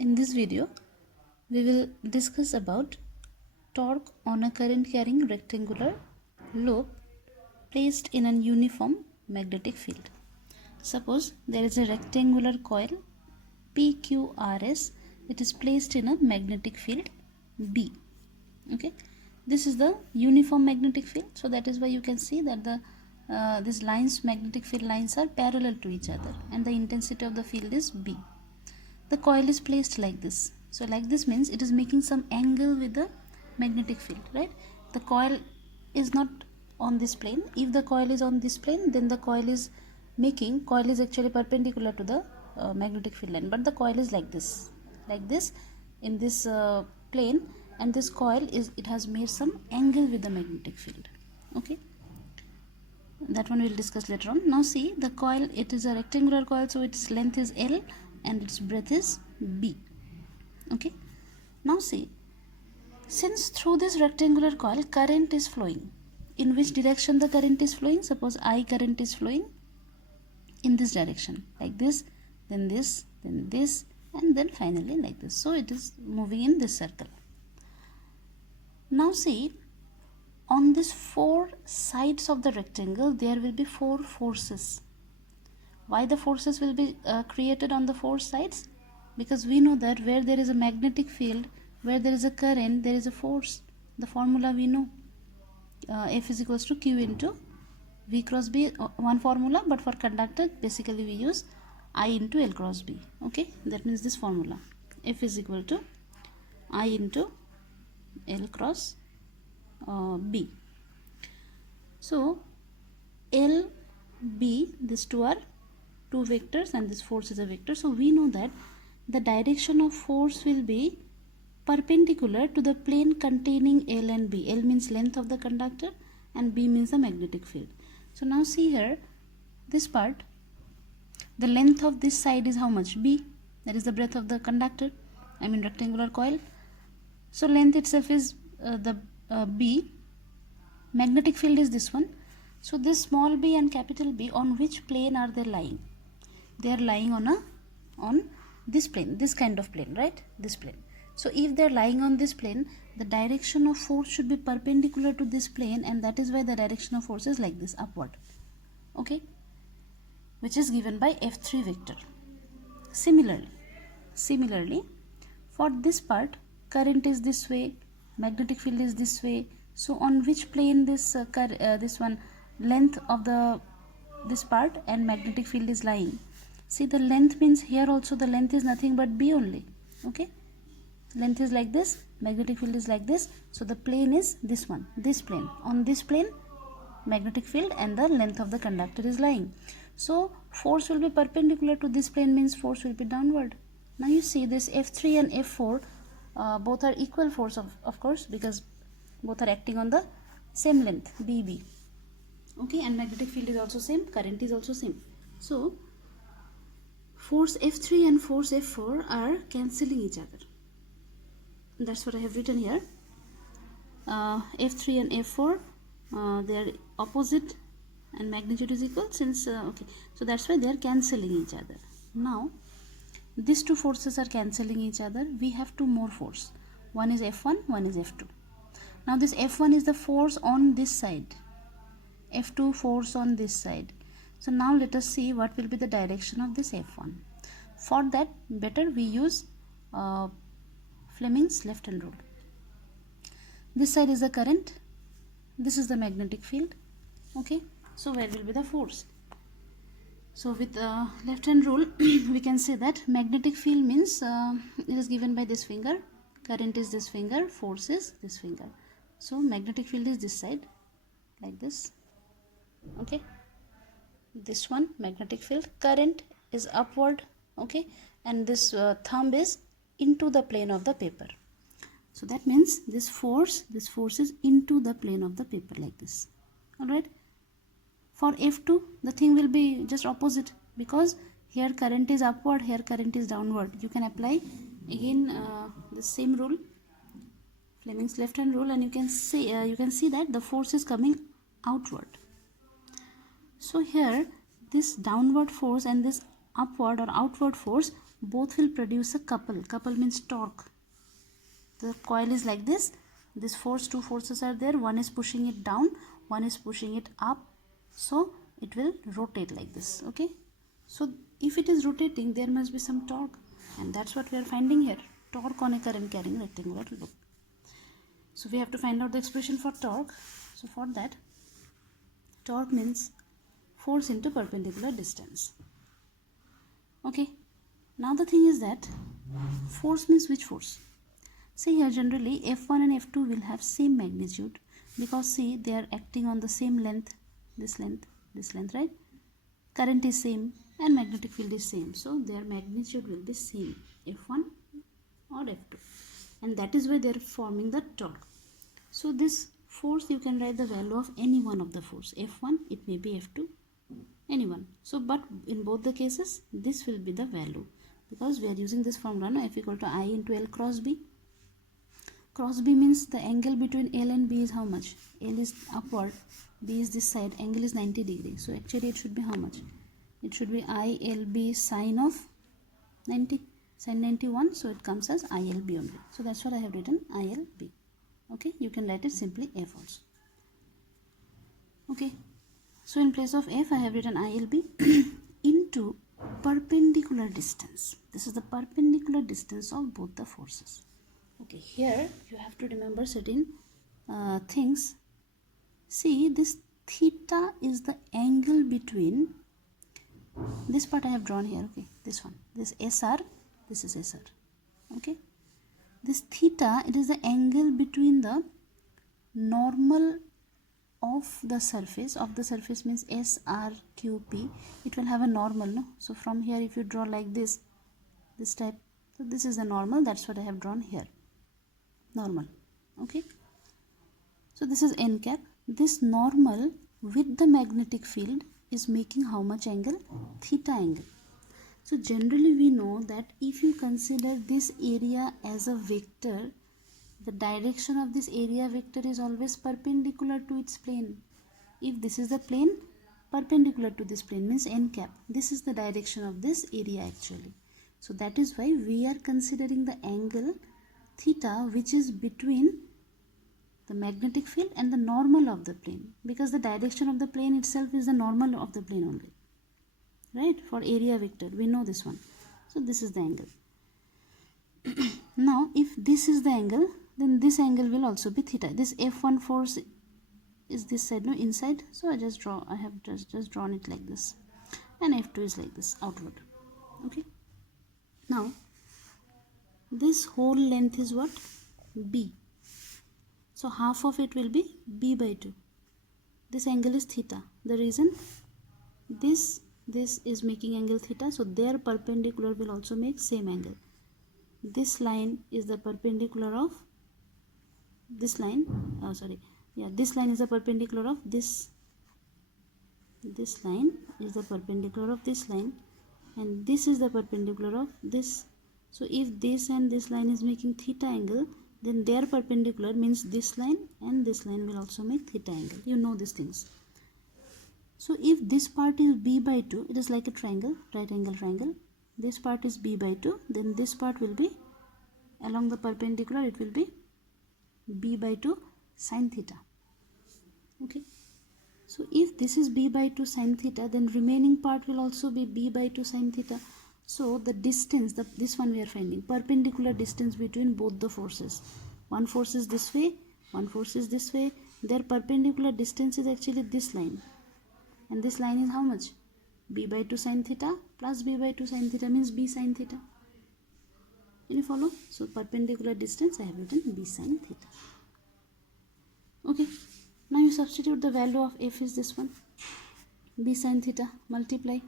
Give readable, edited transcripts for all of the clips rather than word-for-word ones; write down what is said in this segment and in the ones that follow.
In this video, we will discuss about torque on a current carrying rectangular loop placed in a uniform magnetic field. Suppose there is a rectangular coil PQRS. It is placed in a magnetic field B. Okay, this is the uniform magnetic field, so that is why you can see that the these lines, magnetic field lines, are parallel to each other, and the intensity of the field is B. The coil is placed like this. So like this means it is making some angle with the magnetic field, right? The coil is not on this plane. If the coil is on this plane, then the coil is actually perpendicular to the magnetic field line, but the coil is like this in this plane, and this coil has made some angle with the magnetic field. Okay, that one we'll discuss later on. Now see, the coil, it is a rectangular coil, so its length is L and its breadth is B. Okay, now see, since through this rectangular coil current is flowing, in which direction the current is flowing? Suppose I current is flowing in this direction, like this, then this, then this, and then finally like this. So it is moving in this circle. Now see, on these four sides of the rectangle there will be four forces. Why the forces will be created on the four sides? Because we know that where there is a magnetic field, where there is a current, there is a force. The formula we know, F is equals to Q into V cross B, one formula, but for conductor basically we use I into L cross B. Okay, that means this formula, F is equal to I into L cross B. So L, B, these two are two vectors and this force is a vector. So we know that the direction of force will be perpendicular to the plane containing L and B. L means length of the conductor and B means the magnetic field. So now see here, this part, the length of this side is how much? B. That is the breadth of the conductor, I mean rectangular coil. So length itself is B. Magnetic field is this one. So this small b and capital B, on which plane are they lying? They are lying on this plane, this kind of plane, right? This plane. So if they are lying on this plane, the direction of force should be perpendicular to this plane, and that is why the direction of force is like this, upward. Okay, which is given by F3 vector. Similarly, for this part, current is this way, magnetic field is this way. So on which plane this length of this part and magnetic field is lying? See, the length means here also the length is nothing but B only. Okay, length is like this, magnetic field is like this. So the plane is this one, this plane. On this plane, magnetic field and the length of the conductor is lying. So force will be perpendicular to this plane, means force will be downward. Now you see this F3 and F4 both are equal force, of course, because both are acting on the same length, BB. Okay, and magnetic field is also same, current is also same. So force F3 and force F4 are cancelling each other. That's what I have written here. F3 and F4, they are opposite and magnitude is equal, since okay, so that's why they are cancelling each other. Now these two forces are cancelling each other. We have two more force. One is F1, one is F2. Now this F1 is the force on this side, F2 force on this side. So now let us see what will be the direction of this F1. For that, better we use Fleming's left hand rule. This side is the current, this is the magnetic field. Okay, so where will be the force? So with left hand rule we can say that magnetic field means it is given by this finger, current is this finger, force is this finger. So magnetic field is this side, like this. Okay, this one magnetic field, current is upward. Okay, and this thumb is into the plane of the paper. So that means this force is into the plane of the paper, like this. All right. For F2, the thing will be just opposite, because here current is upward, here current is downward. You can apply again the same rule, Fleming's left hand rule, and you can see that the force is coming outward. So here this downward force and this upward or outward force both will produce a couple. Couple means torque. The coil is like this. This force, two forces are there. One is pushing it down, one is pushing it up. So it will rotate like this. Okay. So if it is rotating, there must be some torque, and that's what we are finding here. Torque on a current carrying rectangular loop. So we have to find out the expression for torque. So for that, torque means force into perpendicular distance. Okay. Now the thing is that force means which force? See here, generally F1 and F2 will have same magnitude, because see, they are acting on the same length, this length, right? Current is same and magnetic field is same, so their magnitude will be same, F1 or F2, and that is why they are forming the torque. So this force, you can write the value of any one of the force, F1, it may be F2, anyone. So but in both the cases, this will be the value, because we are using this formula, no? F equal to I into L cross B. Cross B means the angle between L and B is how much? L is upward, B is this side, angle is 90 degrees. So actually it should be how much? It should be ILB sine of 90, sine 91. So it comes as ILB only. So that's what I have written, ILB. Okay, you can write it simply F also. Okay, so in place of F I have written ILB into perpendicular distance. This is the perpendicular distance of both the forces. Okay, here you have to remember certain things. See, this theta is the angle between, this part I have drawn here, okay, this one, this SR, this is SR, okay. This theta, it is the angle between the normal of the surface means SRQP, it will have a normal, no? So from here if you draw like this type, so this is the normal, that's what I have drawn here, normal, okay. So this is n cap. This normal with the magnetic field is making how much angle? Theta angle. So generally we know that if you consider this area as a vector, the direction of this area vector is always perpendicular to its plane. If this is the plane, perpendicular to this plane means n cap. This is the direction of this area actually. So that is why we are considering the angle theta which is between the magnetic field and the normal of the plane, because the direction of the plane itself is the normal of the plane only, right? For area vector we know this one. So this is the angle. Now if this is the angle, then this angle will also be theta. This F1 force is this side, no, inside, so I have just drawn it like this, and F2 is like this, outward. Okay, now this whole length is what? B. So half of it will be B by 2. This angle is theta. The reason, this is making angle theta, so their perpendicular will also make same angle. This line is the perpendicular of this line. This line is the perpendicular of this. This line is the perpendicular of this line, and this is the perpendicular of this. So if this and this line is making theta angle, then their perpendicular means this line and this line will also make theta angle. You know these things. So if this part is B by 2, it is like a triangle, right angle triangle. This part is B by 2, then this part will be along the perpendicular, it will be B by 2 sine theta. Okay. So if this is B by 2 sine theta, then remaining part will also be B by 2 sine theta. So the distance, this one we are finding, perpendicular distance between both the forces. One force is this way, one force is this way. Their perpendicular distance is actually this line. And this line is how much? B by 2 sine theta plus B by 2 sine theta means B sine theta. Can you follow? So perpendicular distance I have written B sine theta. Okay. Now you substitute the value of F is this one. B sine theta, multiply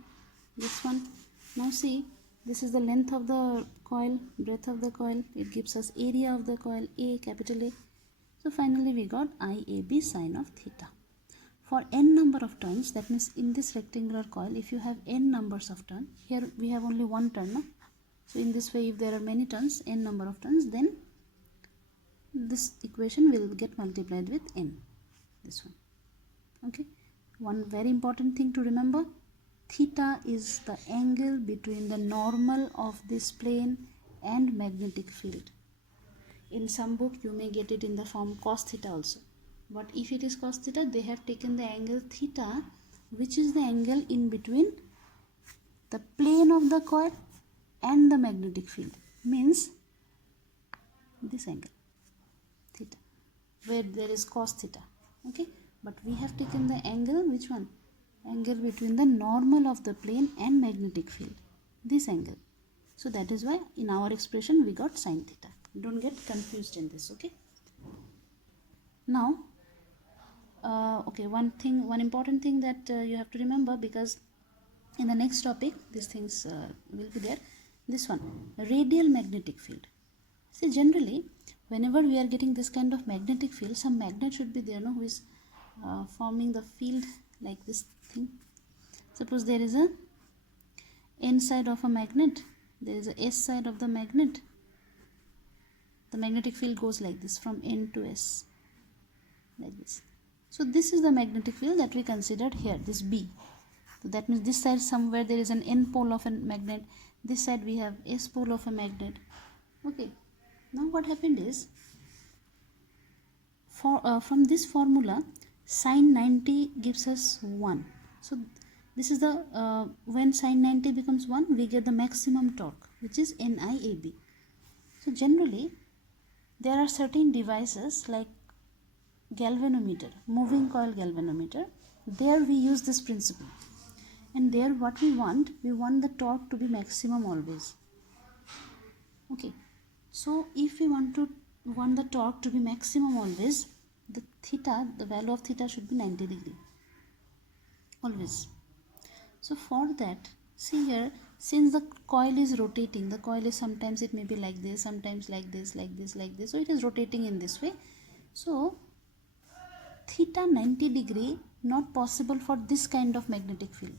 this one. Now see, this is the length of the coil, breadth of the coil. It gives us area of the coil, A, capital A. So finally we got IAB sine of theta. For n number of turns, that means in this rectangular coil, if you have n numbers of turns, here we have only one turn, no? So in this way, if there are many turns, n number of turns, then this equation will get multiplied with n, this one. Okay. One very important thing to remember, theta is the angle between the normal of this plane and magnetic field. In some book you may get it in the form cos theta also, but if it is cos theta, they have taken the angle theta, which is the angle in between the plane of the coil and the magnetic field, means this angle theta, where there is cos theta. Okay, but we have taken the angle, which one? Angle between the normal of the plane and magnetic field, this angle. So that is why in our expression we got sin theta. Don't get confused in this. Okay, now one important thing that you have to remember, because in the next topic these things will be there. This one, radial magnetic field. See, generally whenever we are getting this kind of magnetic field, some magnet should be there, no, who is forming the field like this thing. Suppose there is a N side of a magnet, there is a S side of the magnet. The magnetic field goes like this from N to S, like this. So this is the magnetic field that we considered here, this B. So that means this side somewhere there is an N pole of a magnet, this side we have S pole of a magnet. Okay, now what happened is, from this formula sin 90 gives us 1. So this is the when sin 90 becomes 1, we get the maximum torque, which is NIAB. So generally there are certain devices like galvanometer, moving coil galvanometer. There we use this principle, and there what we want the torque to be maximum always. Okay, so if we want the torque to be maximum always, the value of theta should be 90 degree always. So for that, see here, since the coil is rotating, the coil is sometimes it may be like this, sometimes like this, like this, like this. So it is rotating in this way. So theta 90 degree not possible for this kind of magnetic field,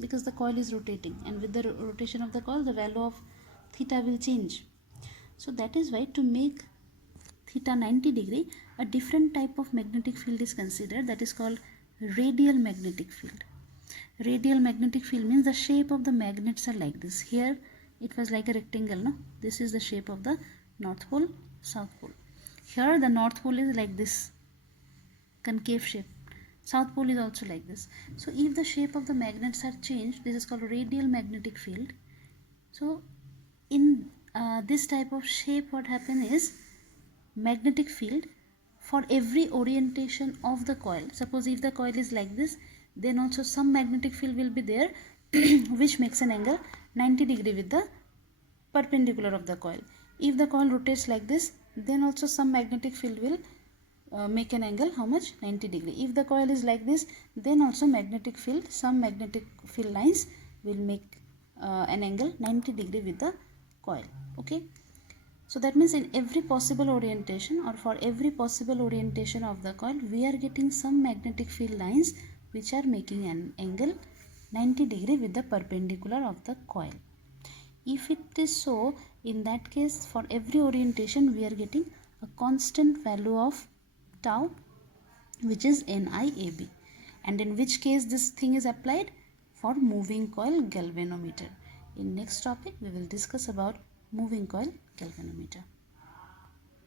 because the coil is rotating, and with the rotation of the coil the value of theta will change. So that is why to make theta 90 degree, a different type of magnetic field is considered, that is called radial magnetic field. Radial magnetic field means the shape of the magnets are like this. Here it was like a rectangle, no? This is the shape of the north pole, south pole. Here the north pole is like this, concave shape. South pole is also like this. So if the shape of the magnets are changed, this is called radial magnetic field. So in this type of shape, what happens is, magnetic field for every orientation of the coil. Suppose if the coil is like this, then also some magnetic field will be there which makes an angle 90 degree with the perpendicular of the coil. If the coil rotates like this, then also some magnetic field will make an angle how much? 90 degree. If the coil is like this, then also some magnetic field lines will make an angle 90 degree with the coil. Okay, so that means in every possible orientation, or for every possible orientation of the coil, we are getting some magnetic field lines which are making an angle 90 degree with the perpendicular of the coil. If it is so, in that case for every orientation we are getting a constant value of tau, which is NIAB. And in which case this thing is applied? For moving coil galvanometer. In next topic we will discuss about moving coil galvanometer.